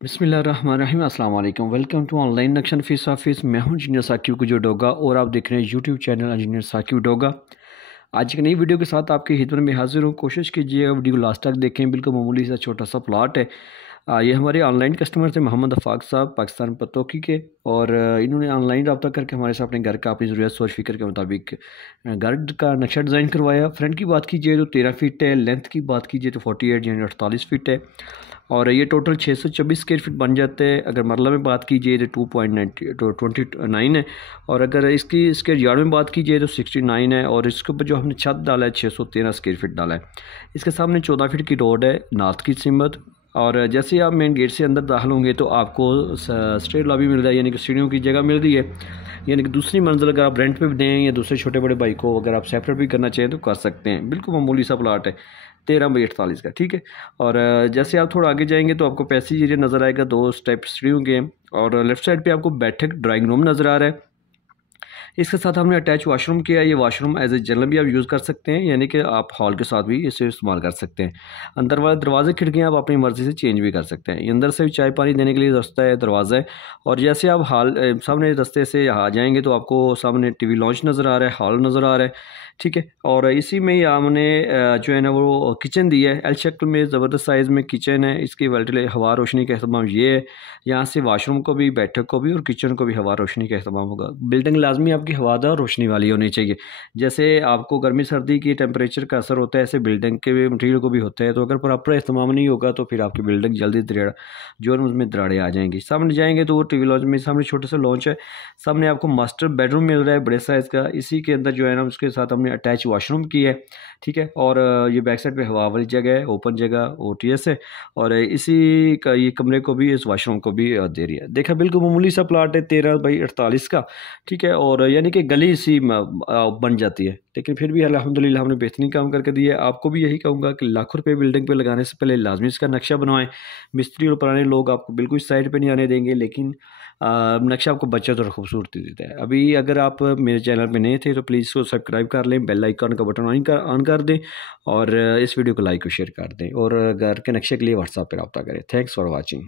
बिस्मिल्लाहिर्रहमानिर्रहीम अस्सलाम वालेकुम। वेलकम टू ऑनलाइन नक्शा नफीस ऑफिस। मैं हूं इंजीनियर साकिब गुजर डोगा और आप देख रहे हैं YouTube channel engineer Saqib Doga. आज एक नई वीडियो के साथ आपकी खिदमत में हाजिर हूं। कोशिश कीजिएगा वीडियो को लास्ट तक देखें। बिल्कुल मामूली सा छोटा सा प्लाट है। ये हमारे ऑनलाइन कस्टमर थे मोहम्मद अफाक साहब पाकिस्तान पतोकी के, और इन्होंने ऑनलाइन रब्ता करके हमारे साथ अपने घर का अपनी ज़रूरत सोच फिक्र के मुताबिक घर का नक्शा डिज़ाइन करवाया। फ्रंट की बात कीजिए तो 13 फीट है, लेंथ की बात कीजिए तो 48 यानी 48 फीट है, और ये टोटल 624 स्क्वायर फीट बन जाते हैं। अगर मरला में बात कीजिए तो 2.29 है, और अगर इसकी स्क्वायर यार्ड में बात कीजिए तो 69 है, और इसके ऊपर जो हमने छत डाला है 613 स्क्वायर फीट डाला है। इसके सामने 14 फीट की रोड है नॉर्थ की सिमत, और जैसे ही आप मेन गेट से अंदर दाखिल होंगे तो आपको स्ट्रेट लॉबी मिल रहा है, यानी कि सीढ़ियों की जगह मिल रही है। यानी कि दूसरी मंजिल अगर आप रेंट पे भी दें या दूसरे छोटे बड़े भाई को अगर आप सेपरेट भी करना चाहें तो कर सकते हैं। बिल्कुल मामूली सा प्लाट है 13 बाई 48 का, ठीक है। और जैसे आप थोड़ा आगे जाएंगे तो आपको पैसेज एरिया नज़र आएगा, 2 स्टेप सीढ़ियों के, और लेफ्ट साइड पे आपको बैठक ड्राइंग रूम नज़र आ रहा है। इसके साथ हमने अटैच वॉशरूम किया है। ये वॉशरूम एज ए जनरल भी आप यूज़ कर सकते हैं, यानी कि आप हॉल के साथ भी इसे इस्तेमाल कर सकते हैं। अंदर वाले दरवाजे खिड़कियाँ आप अपनी मर्ज़ी से चेंज भी कर सकते हैं। ये अंदर से भी चाय पानी देने के लिए रास्ता है, दरवाज़ा है। और जैसे आप हॉल सामने रास्ते से आ जाएंगे तो आपको सामने टीवी लॉन्च नज़र आ रहा है, हॉल नज़र आ रहा है, ठीक है। और इसी में ही हमने जो है ना वो किचन दी है, एल शक्ल में ज़बरदस्त साइज़ में किचन है। इसकी वेंटिले हवा रोशनी का अहतमाम ये है, यहाँ से वाशरूम को भी, बैठक को भी और किचन को भी हवा रोशनी का अहतमाम होगा। बिल्डिंग लाजमी आपकी हवादार रोशनी वाली होनी चाहिए। जैसे आपको गर्मी सर्दी की टेम्परेचर का असर होता है, ऐसे बिल्डिंग के मटीरियल को भी होता है। तो अगर प्रॉपर अहतमाम नहीं होगा तो फिर आपकी बिल्डिंग जल्दी दराड़ जो है उसमें दराड़ें आ जाएंगी। सामने जाएंगे तो वो टीवी लॉन्च में सामने छोटे सा लॉन्च है, सामने आपको मास्टर बेडरूम मिल रहा है बड़े साइज़ का। इसी के अंदर जो है ना उसके साथ हमने अटैच वॉशरूम की है, ठीक है। और ये बैक साइड पे हवा वाली जगह है, ओपन जगह OTS है, और इसी का ये कमरे को भी इस वॉशरूम को भी दे रही है। देखा बिल्कुल मामूली सा प्लाट है 13 बाई 48 का, ठीक है। और यानी कि गली सी बन जाती है, लेकिन फिर भी अल्हम्दुलिल्लाह हमने बेहतरीन काम करके दिया है। आपको भी यही कहूँगा कि लाखों रुपये बिल्डिंग पे लगाने से पहले लाजमी इसका नक्शा बनवाएं। मिस्त्री और पुराने लोग आपको बिल्कुल इस साइड पे नहीं आने देंगे, लेकिन नक्शा आपको बचत और खूबसूरती देता है। अभी अगर आप मेरे चैनल पे नए थे तो प्लीज़ इसको सब्सक्राइब कर लें, बेल आइकन का बटन ऑन कर दें, और इस वीडियो को लाइक और शेयर कर दें, और घर के नक्शे के लिए व्हाट्सएप पर रब्ता करें। Thanks for watching.